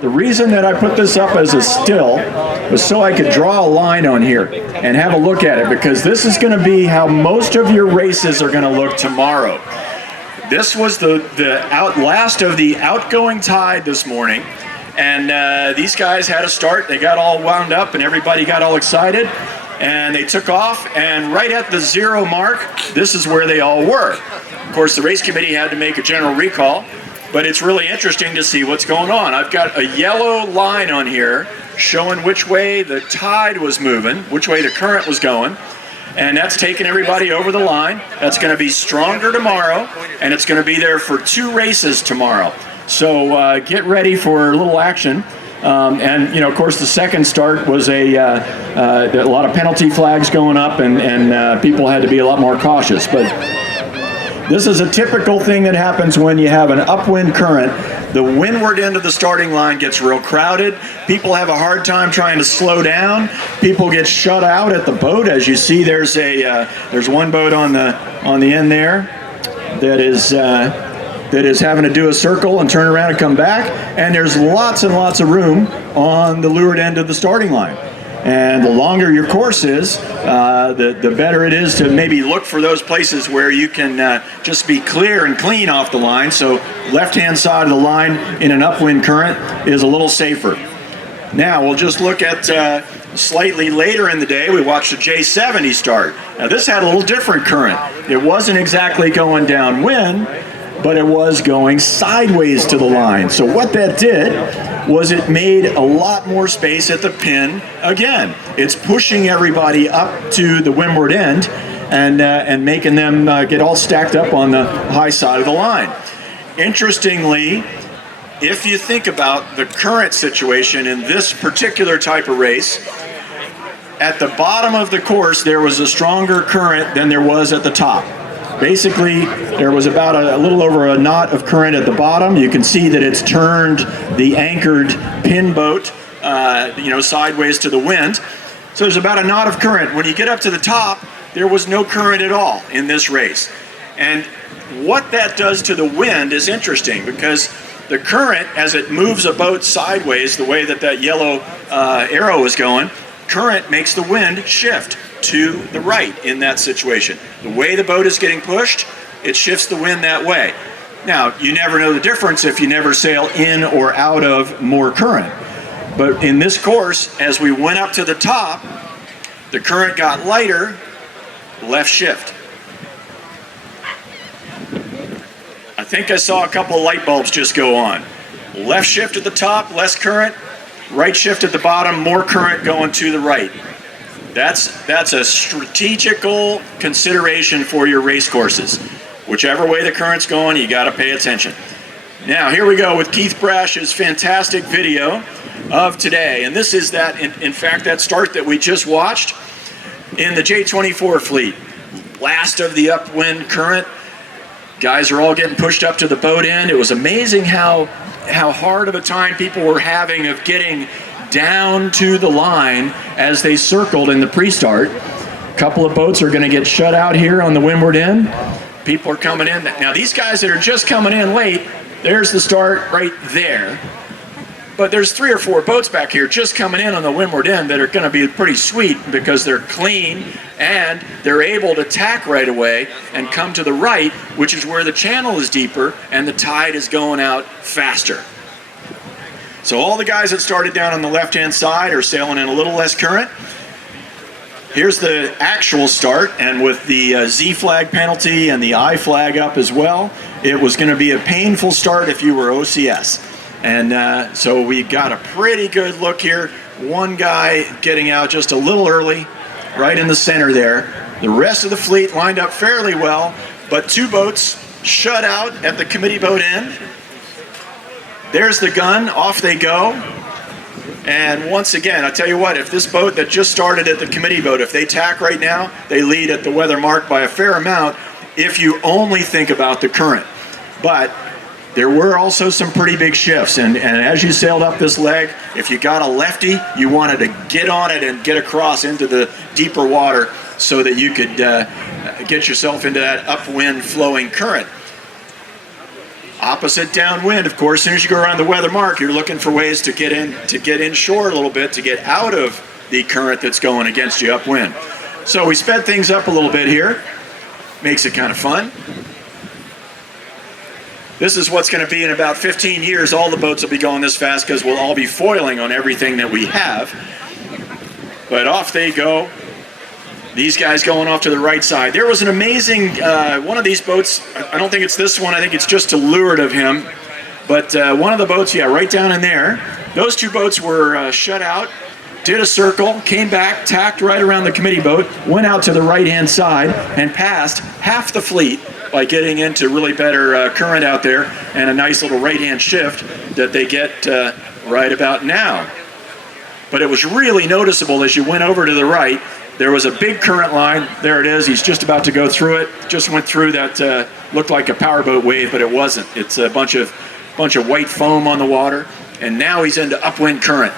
The reason that I put this up as a still was so I could draw a line on here and have a look at it, because this is going to be how most of your races are going to look tomorrow. This was the last of the outgoing tide this morning, and these guys had a start. They got all wound up and everybody got all excited, and they took off, and right at the 0 mark, this is where they all were. Of course, the race committee had to make a general recall, but it's really interesting to see what's going on. I've got a yellow line on here showing which way the tide was moving, which way the current was going, and that's taking everybody over the line. That's going to be stronger tomorrow, and it's going to be there for 2 races tomorrow. So get ready for a little action. And, you know, of course, the second start was a lot of penalty flags going up, and people had to be a lot more cautious. But this is a typical thing that happens when you have an upwind current. The windward end of the starting line gets real crowded. People have a hard time trying to slow down. People get shut out at the boat. As you see, there's one boat on the end there that is having to do a circle and turn around and come back. And there's lots and lots of room on the leeward end of the starting line. And the longer your course is, the better it is to maybe look for those places where you can just be clear and clean off the line. So left-hand side of the line in an upwind current is a little safer. Now we'll just look at slightly later in the day, we watched the J70 start. Now this had a little different current. It wasn't exactly going downwind, but it was going sideways to the line. So what that did was it made a lot more space at the pin. Again, it's pushing everybody up to the windward end and making them get all stacked up on the high side of the line. Interestingly, if you think about the current situation in this particular type of race, at the bottom of the course there was a stronger current than there was at the top. Basically, there was about a little over a knot of current at the bottom. You can see that it's turned the anchored pin boat, sideways to the wind. So there's about a knot of current. When you get up to the top, there was no current at all in this race. And what that does to the wind is interesting, because the current, as it moves a boat sideways, the way that yellow arrow is going, current makes the wind shift to the right in that situation. The way the boat is getting pushed, it shifts the wind that way. Now, you never know the difference if you never sail in or out of more current. But in this course, as we went up to the top, the current got lighter, left shift. I think I saw a couple light bulbs just go on. Left shift at the top, less current. Right shift at the bottom, more current going to the right. That's a strategical consideration for your race courses. Whichever way the current's going, you got to pay attention. Now, here we go with Keith Brash's fantastic video of today. And this is that, in fact, that start that we just watched in the J24 fleet. Last of the upwind current. Guys are all getting pushed up to the boat end. It was amazing how hard of a time people were having of getting down to the line as they circled in the pre-start. A couple of boats are going to get shut out here on the windward end. People are coming in. Now these guys that are just coming in late, there's the start right there. But there's 3 or 4 boats back here just coming in on the windward end that are going to be pretty sweet because they're clean and they're able to tack right away and come to the right, which is where the channel is deeper and the tide is going out faster. So all the guys that started down on the left-hand side are sailing in a little less current. Here's the actual start, and with the Z flag penalty and the I flag up as well, it was going to be a painful start if you were OCS. And so we got a pretty good look here. One guy getting out just a little early, right in the center there. The rest of the fleet lined up fairly well, but 2 boats shut out at the committee boat end. There's the gun, off they go. And once again, I tell you what, if this boat that just started at the committee boat, if they tack right now, they lead at the weather mark by a fair amount if you only think about the current. But there were also some pretty big shifts, and as you sailed up this leg, if you got a lefty, you wanted to get on it and get across into the deeper water so that you could get yourself into that upwind flowing current. Opposite downwind, of course. As soon as you go around the weather mark, you're looking for ways to get in shore a little bit, to get out of the current that's going against you upwind. So we sped things up a little bit here. Makes it kind of fun. This is what's going to be in about 15 years. All the boats will be going this fast because we'll all be foiling on everything that we have. But off they go. These guys going off to the right side. There was an amazing, one of these boats, I don't think it's this one, I think it's just to leeward of him. But one of the boats, yeah, right down in there. Those two boats were shut out, did a circle, came back, tacked right around the committee boat, went out to the right-hand side, and passed half the fleet by getting into really better current out there and a nice little right-hand shift that they get right about now. But it was really noticeable as you went over to the right. There was a big current line. There it is. He's just about to go through it. Just went through that. Looked like a powerboat wave, but it wasn't. It's a bunch of white foam on the water, and now he's into upwind current.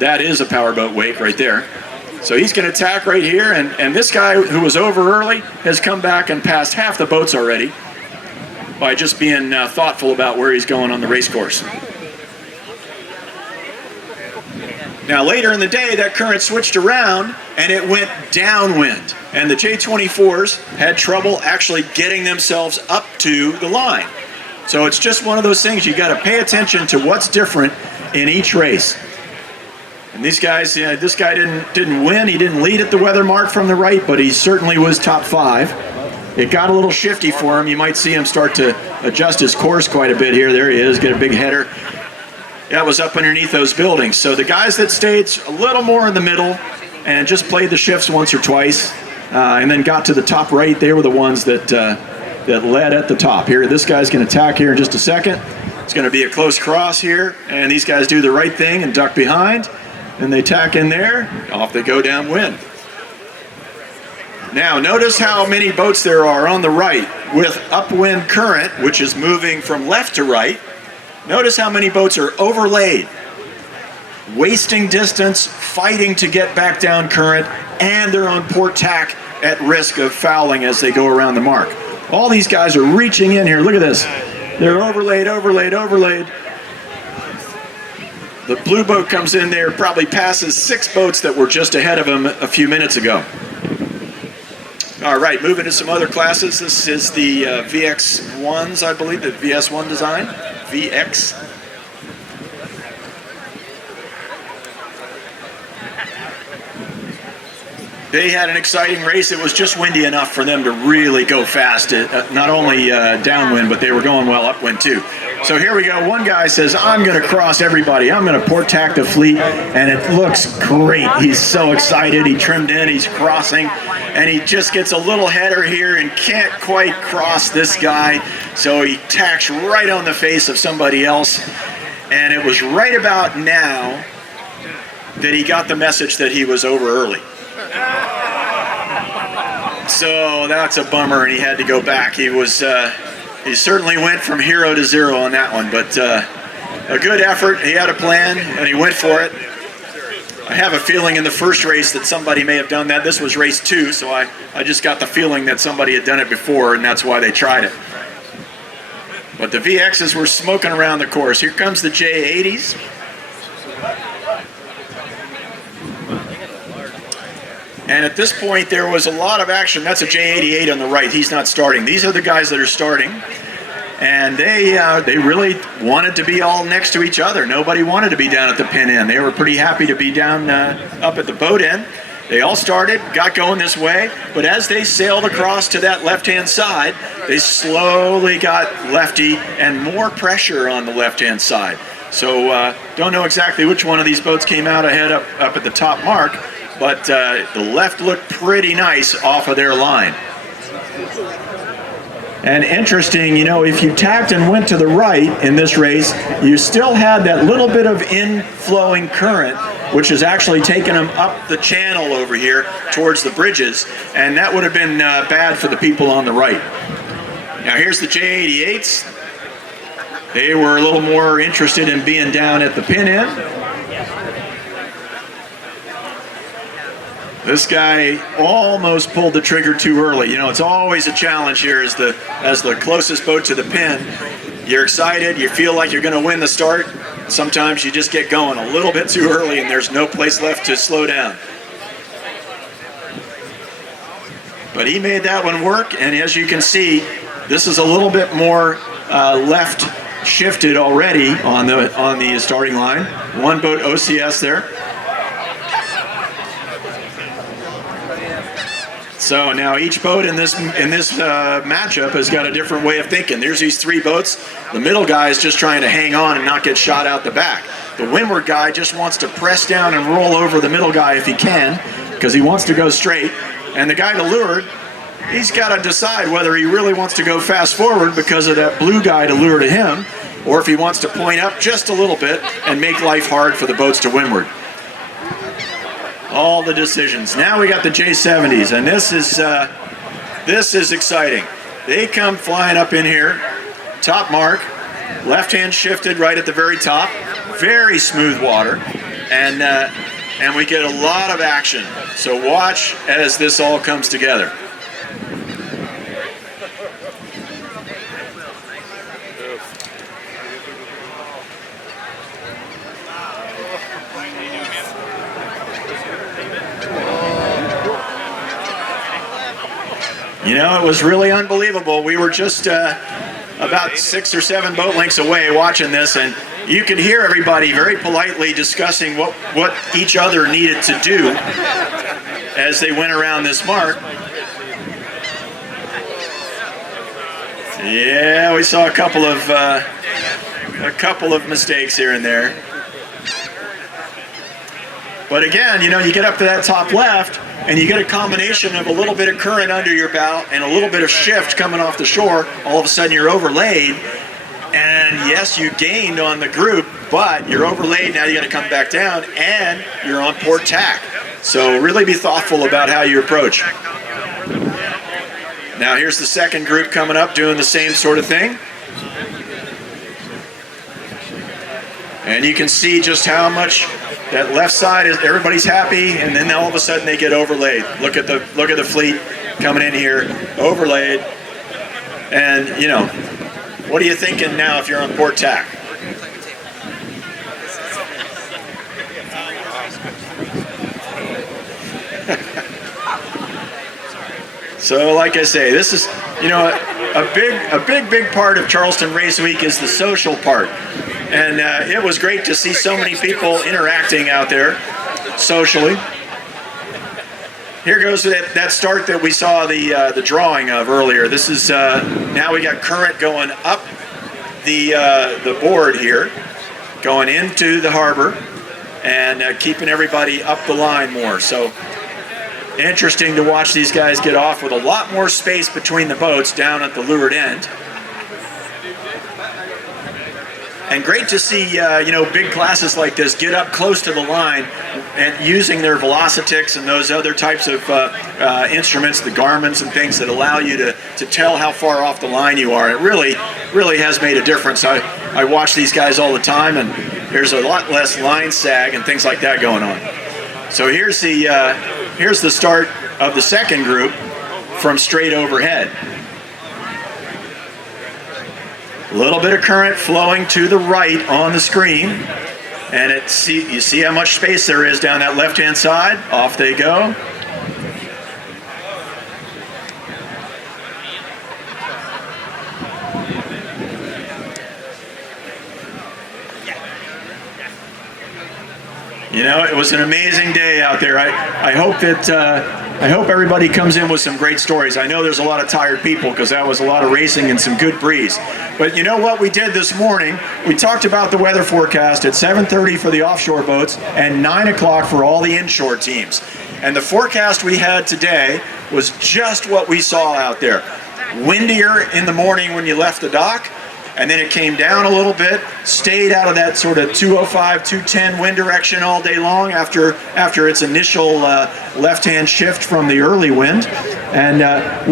That is a powerboat wave right there. So he's going to tack right here, and this guy who was over early has come back and passed half the boats already by just being thoughtful about where he's going on the race course. Now later in the day, that current switched around and it went downwind. And the J24s had trouble actually getting themselves up to the line. So it's just one of those things, you got to pay attention to what's different in each race. And these guys, this guy didn't win, he didn't lead at the weather mark from the right, but he certainly was top 5. It got a little shifty for him. You might see him start to adjust his course quite a bit here. There he is, get a big header. That was up underneath those buildings. So the guys that stayed a little more in the middle and just played the shifts once or twice and then got to the top right, they were the ones that led at the top. Here, this guy's going to tack here in just a second. It's going to be a close cross here, and these guys do the right thing and duck behind, and they tack in there. Off they go downwind. Now, notice how many boats there are on the right with upwind current, which is moving from left to right. Notice how many boats are overlaid, wasting distance, fighting to get back down current, and they're on port tack at risk of fouling as they go around the mark. All these guys are reaching in here. Look at this. They're overlaid, overlaid, overlaid. The blue boat comes in there, probably passes 6 boats that were just ahead of him a few minutes ago. All right, moving to some other classes. This is the VX1s, I believe, the VS1 design. VX. They had an exciting race. It was just windy enough for them to really go fast. Not only downwind, but they were going well upwind too. So here we go. One guy says, I'm going to cross everybody. I'm going to port tack the fleet, and it looks great. He's so excited. He trimmed in. He's crossing, and he just gets a little header here and can't quite cross this guy. So he tacks right on the face of somebody else, and it was right about now that he got the message that he was over early. So that's a bummer, and he had to go back. He certainly went from hero to zero on that one, but a good effort. He had a plan, and he went for it. I have a feeling in the first race that somebody may have done that. This was race 2, so I just got the feeling that somebody had done it before, and that's why they tried it. But the VXs were smoking around the course. Here comes the J80s. And at this point, there was a lot of action. That's a J88 on the right. He's not starting. These are the guys that are starting. And they really wanted to be all next to each other. Nobody wanted to be down at the pin end. They were pretty happy to be down up at the boat end. They all started, got going this way, but as they sailed across to that left-hand side, they slowly got lefty and more pressure on the left-hand side. So don't know exactly which one of these boats came out ahead up at the top mark, but the left looked pretty nice off of their line. And interesting, you know, if you tacked and went to the right in this race, you still had that little bit of inflowing current, which is actually taking them up the channel over here towards the bridges, and that would have been bad for the people on the right. Now here's the J88s. They were a little more interested in being down at the pin end. This guy almost pulled the trigger too early. You know, it's always a challenge here as the closest boat to the pin. You're excited, you feel like you're going to win the start. Sometimes you just get going a little bit too early and there's no place left to slow down. But he made that one work, and as you can see, this is a little bit more left shifted already on the starting line. One boat OCS there. So now each boat in this matchup has got a different way of thinking. There's these three boats. The middle guy is just trying to hang on and not get shot out the back. The windward guy just wants to press down and roll over the middle guy if he can, because he wants to go straight. And the guy to leeward, he's got to decide whether he really wants to go fast forward because of that blue guy to lure to him, or if he wants to point up just a little bit and make life hard for the boats to windward. All the decisions. Now we got the J70s, and this is exciting. They come flying up in here, top mark, left hand shifted right at the very top, very smooth water, and we get a lot of action. So watch as this all comes together. You know, it was really unbelievable. We were just about 6 or 7 boat lengths away watching this, and you could hear everybody very politely discussing what each other needed to do as they went around this mark. Yeah, we saw a couple of mistakes here and there. But again, you know, you get up to that top left, and you get a combination of a little bit of current under your bow and a little bit of shift coming off the shore. All of a sudden you're overlaid, and yes, you gained on the group, but you're overlaid. Now you got to come back down, and you're on port tack. So really be thoughtful about how you approach. Now here's the second group coming up doing the same sort of thing. And you can see just how much that left side is, everybody's happy, and then all of a sudden they get overlaid. Look at the fleet coming in here, overlaid. And you know, what are you thinking now if you're on port tack? So like I say, this is, you know, a big part of Charleston Race Week is the social part. And it was great to see so many people interacting out there socially. Here goes that start that we saw the drawing of earlier. This is now we got current going up the board here, going into the harbor, and keeping everybody up the line more. So interesting to watch these guys get off with a lot more space between the boats down at the leeward end. And great to see, you know, big classes like this get up close to the line and using their velocities and those other types of instruments, the Garmins and things that allow you to tell how far off the line you are. It really has made a difference. I watch these guys all the time, and there's a lot less line sag and things like that going on. So here's the start of the second group from straight overhead. A little bit of current flowing to the right on the screen, and you see how much space there is down that left-hand side. Off they go. You know, it was an amazing day out there. I hope that I hope everybody comes in with some great stories. I know there's a lot of tired people because that was a lot of racing and some good breeze. But you know what we did this morning? We talked about the weather forecast at 7:30 for the offshore boats and 9 o'clock for all the inshore teams. And the forecast we had today was just what we saw out there. Windier in the morning when you left the dock, and then it came down a little bit, stayed out of that sort of 205, 210 wind direction all day long after its initial left-hand shift from the early wind. And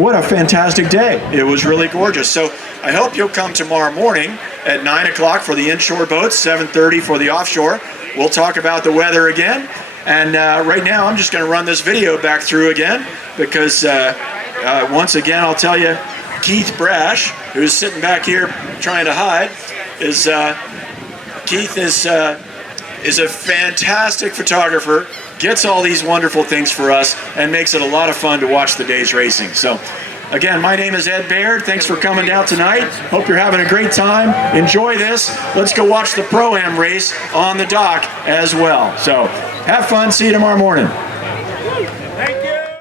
what a fantastic day. It was really gorgeous. So I hope you'll come tomorrow morning at 9 o'clock for the inshore boats, 7:30 for the offshore. We'll talk about the weather again. And right now I'm just going to run this video back through again because once again I'll tell you, Keith Brash, who's sitting back here trying to hide, Keith is a fantastic photographer, gets all these wonderful things for us, and makes it a lot of fun to watch the day's racing. So, again, my name is Ed Baird. Thanks for coming down tonight. Hope you're having a great time. Enjoy this. Let's go watch the Pro-Am race on the dock as well. So, have fun. See you tomorrow morning.